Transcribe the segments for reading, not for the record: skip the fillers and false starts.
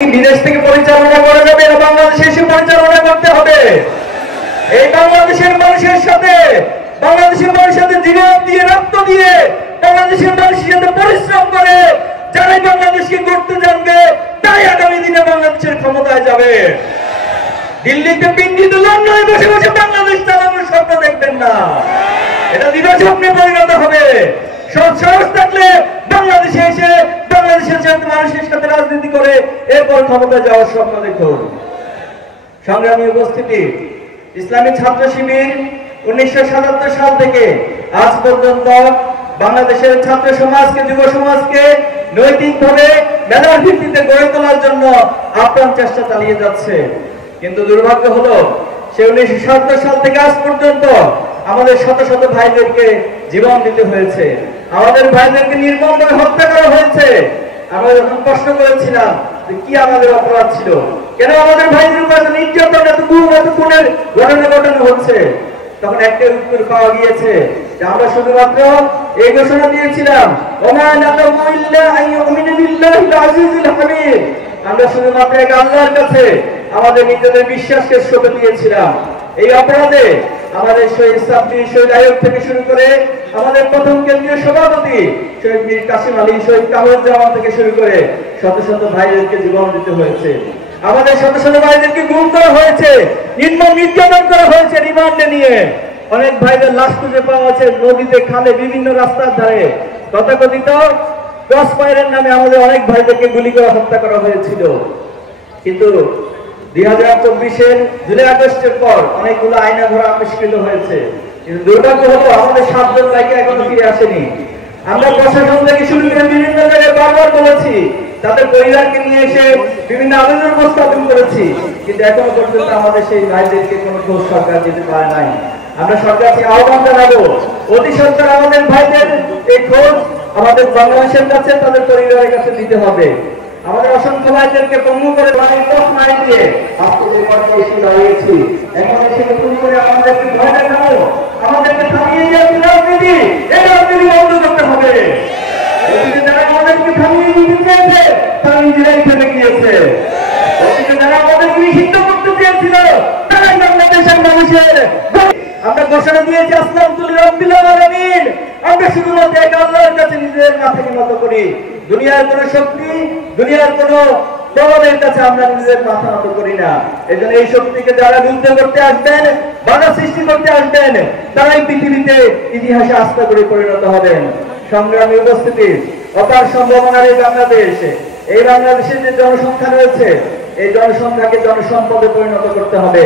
বিদেশ থেকে পরিচালনা করা যাবে না, বাংলাদেশে এসে পরিচালনা করতে হবে। এই বাংলাদেশের মানুষের সাথে জীবন দিয়ে, রক্ত দিয়ে, বাংলাদেশের মানুষের সাথে পরিশ্রম করে যারাই বাংলাদেশকে গড়তে জানবে, তাই আগামী দিনে বাংলাদেশের ক্ষমতায় যাবে। দিল্লিতে পিণ্ডিত লন্ডনে বসে বসে বাংলাদেশ চালানোর স্বপ্ন দেখবেন না, এটা দিবা স্বপ্নে পরিণত হবে। সব সাহস থাকলে বাংলাদেশে এসে বাংলাদেশের সাথে মানুষের সাথে রাজনীতি করে এরপর ক্ষমতায় যাওয়ার স্বপ্ন দেখুন। সংগ্রামী উপস্থিতি, ইসলামী ছাত্র শিবির 1977 সাল থেকে আজ পর্যন্ত বাংলাদেশের ছাত্র সমাজকে, যুব সমাজকে নৈতিকভাবে মেধার ভিত্তিতে গড়ে তোলার জন্য আপ্রাণ চেষ্টা চালিয়ে যাচ্ছে। কিন্তু দুর্ভাগ্য হলো সে 1977 সাল থেকে আজ পর্যন্ত আমাদের শত শত ভাইদেরকে জীবন দিতে হয়েছে, আমাদের ভাইদেরকে নির্মমভাবে হত্যা করা হয়েছে। আমরা যখন প্রশ্ন করেছিলাম যে কি আমাদের অপরাধ ছিল, কেন আমাদের ভাইদের উপর এত নির্যাতন, এত গুম, এত খুনের ঘটনা হচ্ছে, তখন একটা উত্তর পাওয়া গিয়েছে যে আমরা শুধুমাত্র এই ঘোষণা দিয়েছিলাম, আমরা শুধুমাত্র এক আল্লাহর কাছে আমাদের নিজেদের বিশ্বাসকে সঁপে দিয়েছিলাম। এই অপরাধে আমাদের শহীদ ছাত্রী, শহীদ আয়ুব থেকে শুরু করে আমাদের প্রথম কেন্দ্রীয় সভাপতি শহীদ মীর কাসিম আলী, শহীদ কামরুজ্জামান থেকে শুরু করে শত শত ভাইদেরকে জীবন দিতে হয়েছে। আমাদের শত শত ভাইদেরকে গুম করা হয়েছে, নির্মম নির্যাতন করা হয়েছে রিমান্ডে নিয়ে। অনেক ভাইদের লাশ খুঁজে পাওয়া আছে নদীতে, খালে, বিভিন্ন রাস্তার ধারে। তথাকথিত ক্রস ফায়ারের নামে আমাদের অনেক ভাইদেরকে গুলি করে হত্যা করা হয়েছিল। কিন্তু 2024-এর জুলাই আগস্টের পর অনেকগুলো আইনা ধরা আবিষ্কৃত হয়েছে। কিন্তু দুর্ভাগ্য হলো আমাদের 7 জন ভাইকে এখনো ফিরে আসেনি। আমরা প্রশাসন থেকে শুরু করে বিভিন্ন জায়গায় বারবার বলেছি, তাদের পরিবারকে নিয়ে এসে বিভিন্ন আবেদন উপস্থাপন করেছি, কিন্তু এখনো পর্যন্ত আমাদের সেই ভাইদেরকে কোনো খোঁজ সরকার দিতে পারে নাই। আমরা সরকারকে আহ্বান জানাবো, অতি সত্বর আমাদের ভাইদের এই খোঁজ আমাদের বাংলাদেশের কাছে, তাদের পরিবারের কাছে দিতে হবে। আমাদের অসংখ্য ভাইদেরকে পঙ্গু করে বাড়ির পথ নাই দিয়ে আজকে যে পর্যায়ে এসে দাঁড়িয়েছি, এখন এসে নতুন করে আমাদেরকে ভয় দেখাবো, আমাদেরকে থামিয়ে যাওয়ার রাজনীতি, এই রাজনীতি বন্ধ করতে হবে। যারা আমাদেরকে থামিয়ে দিতে চেয়েছে তারা নিজেরাই ফেলে গিয়েছে। যারা আমাদেরকে নিষিদ্ধ করতে চেয়েছিল তারাই বাংলাদেশের মানুষের। আমরা ঘোষণা দিয়েছি আসসালামু রাব্বিল আলামিন, আমরা শুধুমাত্র এক আল্লাহর কাছে নিজের মাথাকে নত করি। দুনিয়ার কোন শক্তি, দুনিয়ার কোন দলের কাছে আমরা নিজের মাথা নত করি না। এজন্য এই শক্তিকে যারা যুদ্ধ করতে আসবেন, বাধা সৃষ্টি করতে আসবেন, তারাই পৃথিবীতে ইতিহাসে আস্থা করে পরিণত হবেন। সংগ্রামী উপস্থিতি, অপার সম্ভাবনার এই বাংলাদেশ, এই বাংলাদেশের যে জনসংখ্যা রয়েছে, এই জনসংখ্যাকে জনসম্পদে পরিণত করতে হবে।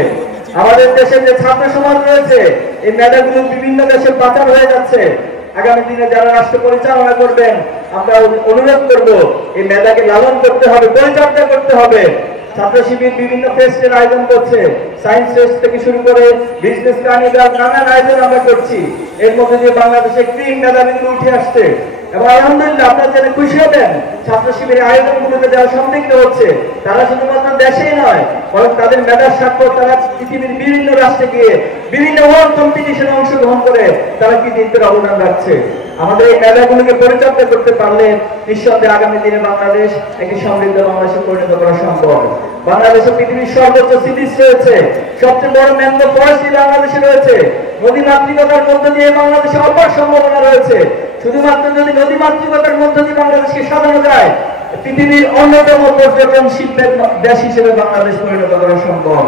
আমাদের দেশে যে ছাত্র সমাজ রয়েছে, এই মেধাগুলো বিভিন্ন দেশে পাচার হয়ে যাচ্ছে। আগামী দিনে যারা রাষ্ট্র পরিচালনা করবেন, আমরা অনুরোধ করব এই মেধাকে লালন করতে হবে, পরিচর্যা করতে হবে। ছাত্র শিবির বিভিন্ন ফেস্টের আয়োজন করছে, সায়েন্স ফেস্ট থেকে শুরু করে বিজনেস কার্নিভাল, নানান আয়োজন আমরা করছি। এর মধ্যে দিয়ে বাংলাদেশে ক্রিম মেধাবীগুলো উঠে আসছে এবং আলহামদুলিল্লাহ আপনারা জেনে খুশি হবেন, ছাত্র শিবিরের আয়োজনগুলোতে যারা সম্পৃক্ত হচ্ছে তারা শুধুমাত্র দেশেই নয়, বরং তাদের মেধার স্বাক্ষর তারা পৃথিবীর বিভিন্ন রাষ্ট্রে গিয়ে বিভিন্ন ওয়ার্ল্ড কম্পিটিশনে অংশগ্রহণ করে তারা কৃতিত্বের অবদান রাখছে। আমাদের এই মেধাগুলোকে পরিচর্যা করতে পারলে নিঃসন্দেহে আগামী দিনে বাংলাদেশ একটি সমৃদ্ধ বাংলাদেশে পরিণত করা সম্ভব। বাংলাদেশে পৃথিবীর সর্বোচ্চ সিরিজ রয়েছে, সবচেয়ে বড় ম্যাঙ্গো ফরেস্ট বাংলাদেশে রয়েছে। নদী মাতৃকতার মধ্য দিয়ে বাংলাদেশে অপার সম্ভাবনা রয়েছে। শুধুমাত্র যদি নদী মাতৃকতার মধ্য দিয়ে বাংলাদেশকে সাজানো যায়, পৃথিবীর অন্যতম পর্যটন শিল্পের দেশ হিসেবে বাংলাদেশ পরিণত করা সম্ভব।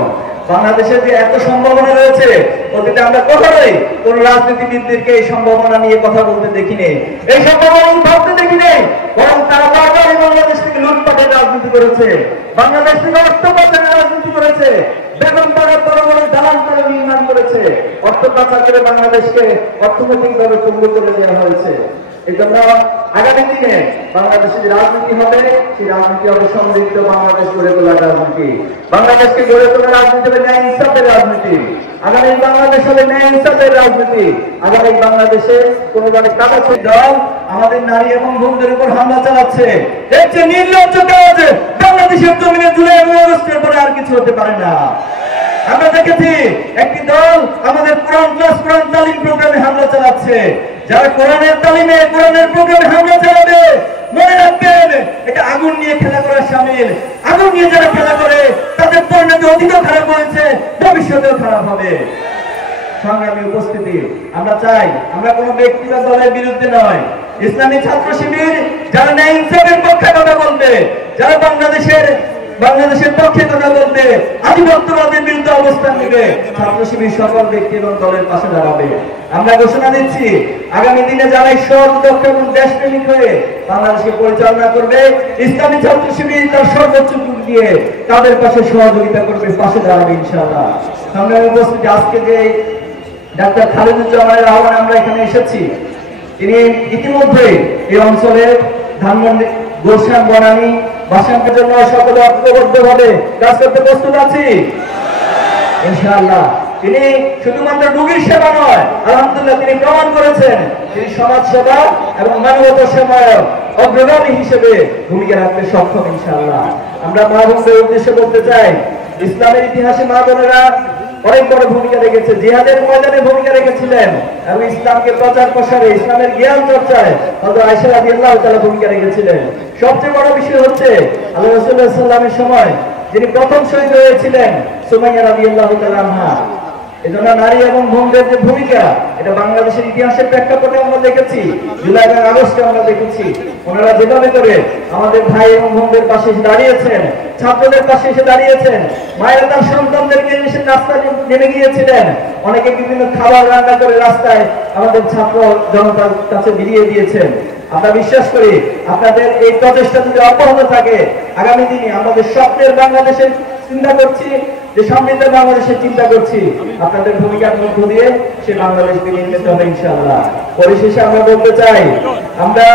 বাংলাদেশের যে এত সম্ভাবনা রয়েছে, অতীতে আমরা কখনোই কোন রাজনীতিবিদদেরকে এই সম্ভাবনা নিয়ে কথা বলতে দেখিনি, এই সম্ভাবনা ভাবতে দেখিনি, বরং তারা বারবার বাংলাদেশ থেকে লুটপাটের রাজনীতি করেছে, বাংলাদেশ থেকে অর্থ পাচারের রাজনীতি করেছে, বেগম পাড়ার বড় বড় দালান তারা নির্মাণ করেছে, অর্থ পাচার করে বাংলাদেশকে অর্থনৈতিকভাবে পঙ্গু করে দেওয়া হয়েছে। এই জন্য আগামী দিনে বাংলাদেশে যে রাজনীতি হবে, সেই রাজনীতি হবে সমৃদ্ধ বাংলাদেশ গড়ে তোলার রাজনীতি। বাংলাদেশকে গড়ে তোলার রাজনীতি হবে ন্যায় ইনসাফের রাজনীতি। আগামী বাংলাদেশ হবে ন্যায় ইনসাফের রাজনীতি। আগামী বাংলাদেশে কোন ধরনের কাটাছেড়া দল আমাদের নারী এবং বোনদের উপর হামলা চালাচ্ছে, এর চেয়ে নির্লজ্জ কাজ বাংলাদেশের জমিনে জুলাই এবং আগস্টের পরে আর কিছু হতে পারে না। আমরা দেখেছি একটি দল আমাদের কোরআন ক্লাস, কোরআন তালিম প্রোগ্রামে হামলা চালাচ্ছে। যারা কোরআনের তালিমে, কোরআনের প্রোগ্রামে হামলা চালাবে মনে রাখবেন এটা আগুন নিয়ে খেলা করার সামিল। আগুন নিয়ে যারা খেলা করে তাদের পরিণতি অধিকও খারাপ হয়েছে, ভবিষ্যতেও খারাপ হবে। সংগ্রামী উপস্থিতি, আমরা চাই আমরা কোনো ব্যক্তি বা দলের বিরুদ্ধে নয়। ইসলামী ছাত্র শিবির যারা ন্যায় ইনসাফের পক্ষে কথা বলবে, যারা বাংলাদেশের পক্ষে কথা বলবে, আধিপত্যবাদের বিরুদ্ধে অবস্থান নেবে, ছাত্র শিবির সকল ব্যক্তি এবং দলের পাশে দাঁড়াবে। আমরা ঘোষণা দিচ্ছি আগামী দিনে যারা সৎ দক্ষ এবং দেশপ্রেমিক হয়ে বাংলাদেশকে পরিচালনা করবে, ইসলামী ছাত্র শিবির তার সর্বোচ্চ টুক দিয়ে তাদের পাশে সহযোগিতা করবে, পাশে দাঁড়াবে ইনশাআল্লাহ। সংগ্রামী উপস্থিতি, আজকে যে ডাক্তার খালেদুজ্জামানের আহ্বানে আমরা এখানে এসেছি, তিনি ইতিমধ্যে এই অঞ্চলে ধানমন্ডি, গুলশান, বনানী, বাসাঙ্কের জন্য সকলে ঐক্যবদ্ধভাবে কাজ করতে প্রস্তুত আছি ইনশাআল্লাহ। তিনি শুধুমাত্র রোগীর সেবা নয়, আলহামদুলিল্লাহ তিনি প্রমাণ করেছেন তিনি সমাজ সেবা এবং মানবতা সেবায় অগ্রগামী হিসেবে ভূমিকা রাখতে সক্ষম ইনশাআল্লাহ। আমরা মা বোনদের উদ্দেশ্যে বলতে চাই, ইসলামের ইতিহাসে মা বোনেরা অনেক বড় ভূমিকা রেখেছে, জিহাদের ময়দানে ভূমিকা রেখেছিলেন এবং ইসলামকে প্রচার প্রসারে, ইসলামের জ্ঞান চর্চায় হযরত আয়েশা রাদিয়াল্লাহু তাআলা ভূমিকা রেখেছিলেন। সবচেয়ে বড় বিষয় হচ্ছে আল্লাহ রাসূল সাল্লাল্লাহু আলাইহি ওয়াসাল্লামের সময় যিনি প্রথম শহীদ হয়েছিলেন সুমাইয়া রাদিয়াল্লাহু তাআলা আনহা। এজন্য নারী এবং বোনদের যে ভূমিকা, এটা বাংলাদেশের ইতিহাসের প্রেক্ষাপটে আমরা দেখেছি, জুলাই এবং আগস্টে আমরা দেখেছি ওনারা যেভাবে করে আমাদের ভাই এবং বোনদের পাশে এসে দাঁড়িয়েছেন, ছাত্রদের পাশে এসে দাঁড়িয়েছেন, মায়েরা তার সন্তানদেরকে এসে রাস্তায় নেমে গিয়েছিলেন, অনেকে বিভিন্ন খাবার রান্না করে রাস্তায় আমাদের ছাত্র জনতার কাছে বিলিয়ে দিয়েছেন। আমরা বিশ্বাস করি আপনাদের এই প্রচেষ্টা যদি অব্যাহত থাকে, আগামী দিনে আমাদের স্বপ্নের বাংলাদেশের চিন্তা করছি, যে সমৃদ্ধ বাংলাদেশের চিন্তা করছি, আপনাদের ভূমিকার মধ্য দিয়ে সে বাংলাদেশ বিনির্মিত হবে ইনশাআল্লাহ। পরিশেষে আমরা বলতে চাই, আমরা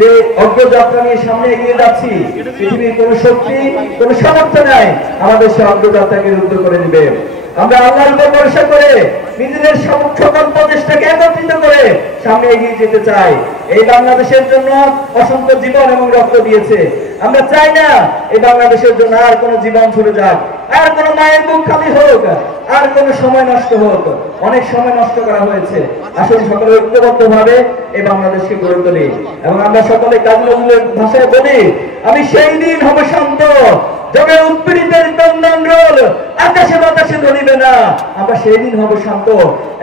যে অগ্রযাত্রা নিয়ে সামনে এগিয়ে যাচ্ছি, পৃথিবীর কোন শক্তি, কোন সামর্থ্য নাই আমাদের সে অগ্রযাত্রাকে রুদ্ধ করে দিবে। আমরা আল্লাহর উপর ভরসা করে নিজেদের সকল প্রচেষ্টাকে একত্রিত করে সামনে এগিয়ে যেতে চাই। এই বাংলাদেশের জন্য অসংখ্য জীবন এবং রক্ত দিয়েছে। আমরা চাই না এই বাংলাদেশের জন্য আর কোনো জীবন চলে যাক, আর কোনো মায়ের মুখ খালি হোক, আর কোনো সময় নষ্ট হোক। অনেক সময় নষ্ট করা হয়েছে। আসলে সকলে ঐক্যবদ্ধভাবে এই বাংলাদেশকে গড়ে তুলি এবং আমরা সকলে কাজী নজরুলের ভাষায় বলি, আমি সেই দিন হব শান্ত যবে উৎপীড়িতের ক্রন্দন রোল আকাশে বাতাসে ধরিবে না। আমরা সেই দিন হব শান্ত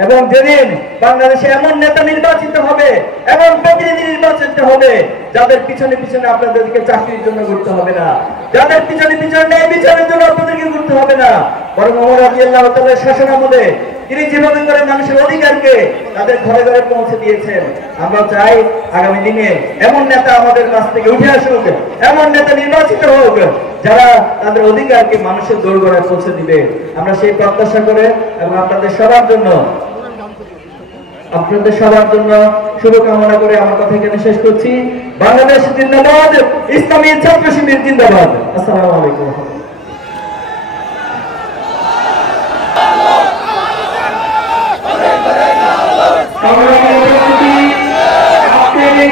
এবং যেদিন বাংলাদেশে এমন নেতা নির্বাচিত হবে, এমন প্রতিনিধি নির্বাচিত হবে, যাদের পিছনে পিছনে আপনাদেরকে চাকরির জন্য ঘুরতে হবে না, যাদের পিছনে পিছনে ন্যায় বিচারের জন্য আপনাদেরকে ঘুরতে হবে না, বরং ওমর রাদিয়াল্লাহু তাআলার শাসনামলে তিনি যেভাবে করে মানুষের অধিকারকে তাদের ঘরে ঘরে পৌঁছে দিয়েছেন, আমরা চাই আগামী দিনে এমন নেতা আমাদের কাছ থেকে উঠে আসুক, এমন নেতা নির্বাচিত হোক যারা তাদের অধিকারকে মানুষের দোরগোড়ায় পৌঁছে দিবে। আমরা সেই প্রত্যাশা করে এবং আপনাদের সবার জন্য শুভকামনা করে আমার কথা এখানে শেষ করছি। বাংলাদেশ জিন্দাবাদ, ইসলামী ছাত্র শিবির জিন্দাবাদ। আসসালামু আলাইকুম। সংগ্রামী উপস্থিতি, আজকের এই